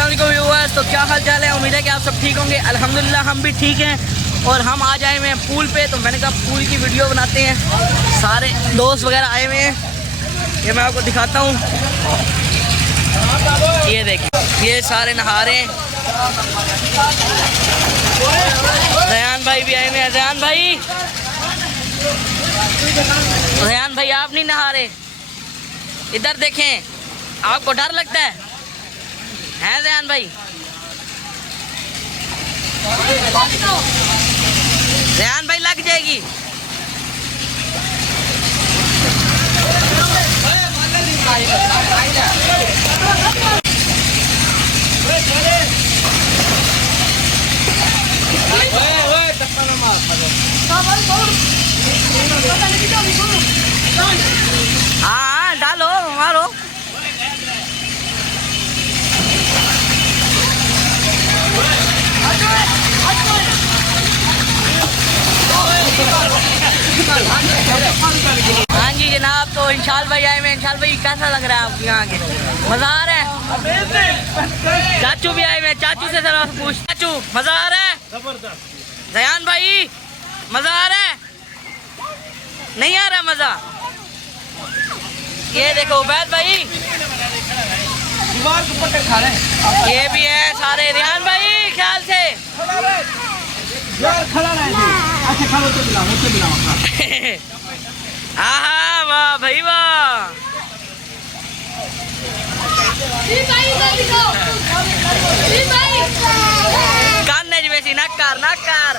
अस्सलाम वालेकुम व्यूअर्स। तो क्या हाल चाल है, उम्मीद है कि आप सब ठीक होंगे। अल्हम्दुलिल्लाह हम भी ठीक हैं। और हम आज आए हुए हैं पूल पे, तो मैंने कहा पूल की वीडियो बनाते हैं। सारे दोस्त वगैरह आए हुए हैं, ये मैं आपको दिखाता हूँ। ये देखिए, ये सारे नहा रहे हैं। रेहान भाई भी आए हुए हैं। रेहान भाई आप नहीं नहा रहे, इधर देखें। आपको डर लगता है रेहान भाई? रेहान भाई लग जाएगी। हाँ डालो, मारो। हाँ जी जनाब, तो इंशाल भाई आए हुए। इंशाल भाई कैसा लग रहा है आपको यहाँ के? मजा आ रहा है? चाचू भी आए हुए, चाचू से जरा पूछ। चाचू मजा आ रहा है? जबरदस्त। रेहान भाई मजा आ रहा है? नहीं आ रहा मजा? ये देखो उबैद भाई, ये भी है सारे। रेहान भाई ख्याल से हाँ वाह भाई वाह। कान वैसी नक्कार नक्कार।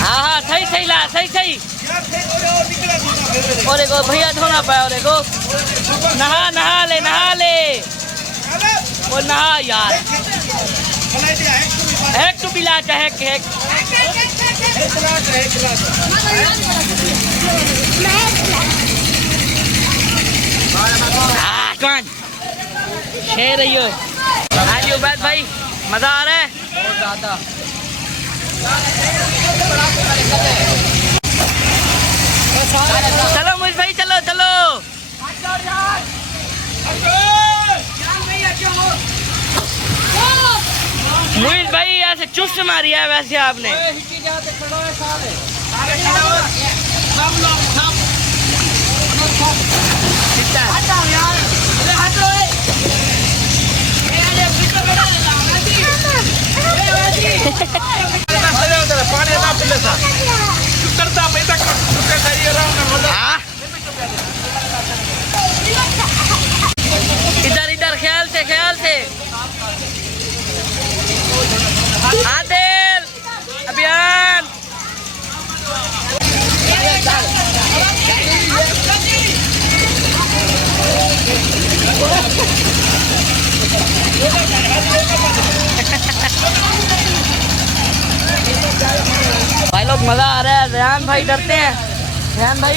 हाँ सही सही ला, सही। और देखो भैया धोना पाया। और देखो नहा ले और नहा यार। एक तो पिला चाहे एक। कौन शेर रही हो? हाँ जी उबैद भाई मजा आ रहा है? बहुत ज्यादा। चलो मुझ भाई, चलो। मुझ भाई ऐसे चुस्त मारी है वैसे आपने। इधर ख्याल से आदिल अभियान। भाई लोग मजा आ रहा है। रेहान भाई डरते हैं। रेहान भाई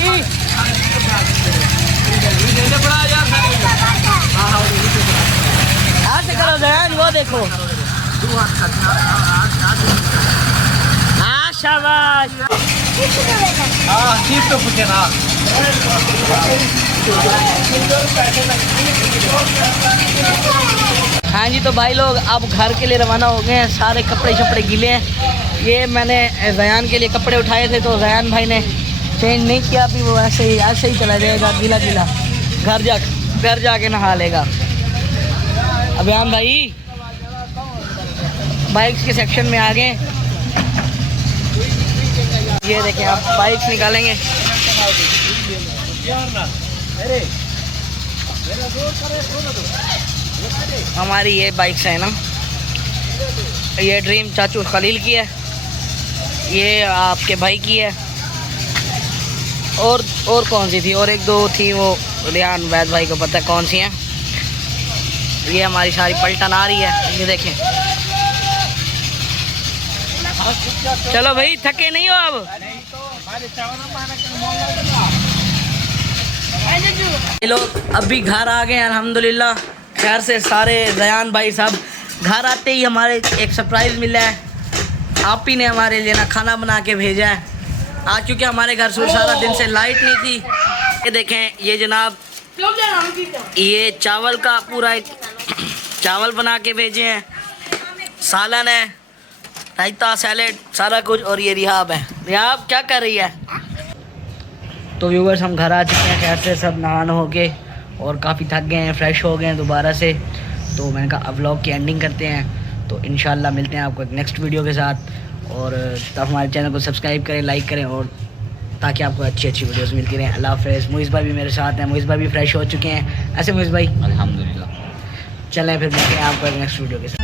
ऐसे करो रेहान, वो देखो। हाँ शाबाश। तो पूछे ना। हाँ जी, तो भाई लोग अब घर के लिए रवाना हो गए हैं। सारे कपड़े शपड़े गीले हैं। ये मैंने रेहान के लिए कपड़े उठाए थे, तो रेहान भाई ने चेंज नहीं किया। अभी वो ऐसे ही चला जाएगा गीला घर जाके नहा लेगा। अभियान भाई बाइक्स के सेक्शन में आ गए। ये देखें आप, बाइक्स निकालेंगे। हमारी ये बाइक्स है ना, ये ड्रीम चाचू खलील की है, ये आपके भाई की है, और कौन सी थी, और एक दो थी वो रियान वैद भाई को पता है कौन सी हैं। ये हमारी सारी पलटन आ रही है, ये देखें। चलो भाई, थके नहीं हो अब? ये लोग अभी घर आ गए अल्हम्दुलिल्लाह खैर से सारे। जयान भाई साहब घर आते ही हमारे एक सरप्राइज़ मिला है, आप ही ने हमारे लिए ना खाना बना के भेजा है। आज चूँकि हमारे घर से सारा दिन से लाइट नहीं थी, ये देखें, ये जनाब ये चावल का पूरा एक चावल बना के भेजे हैं, सालन है, रायता, सैलेड, सारा कुछ। और ये रिहाब है। रिहाब क्या कर रही है? तो व्यूवर्स हम घर आ चुके हैं खैर से, सब नहा हो के और काफ़ी थक गए हैं, फ्रेश हो गए हैं दोबारा से। तो मैंने कहा अब व्लॉग की एंडिंग करते हैं, तो इंशाल्लाह मिलते हैं आपको एक नेक्स्ट वीडियो के साथ। और तब हमारे चैनल को सब्सक्राइब करें, लाइक करें, और ताकि आपको अच्छी अच्छी वीडियोस मिलती रहें। अल्लाह हाफ़िज़। मुइज़ भाई भी मेरे साथ हैं, मुइज़ भाई भी फ्रेश हो चुके हैं। ऐसे मुइज़ भाई अल्हम्दुलिल्लाह। चलें फिर मिलते हैं आपको एक नेक्स्ट वीडियो के साथ।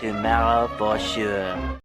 Tomorrow for sure.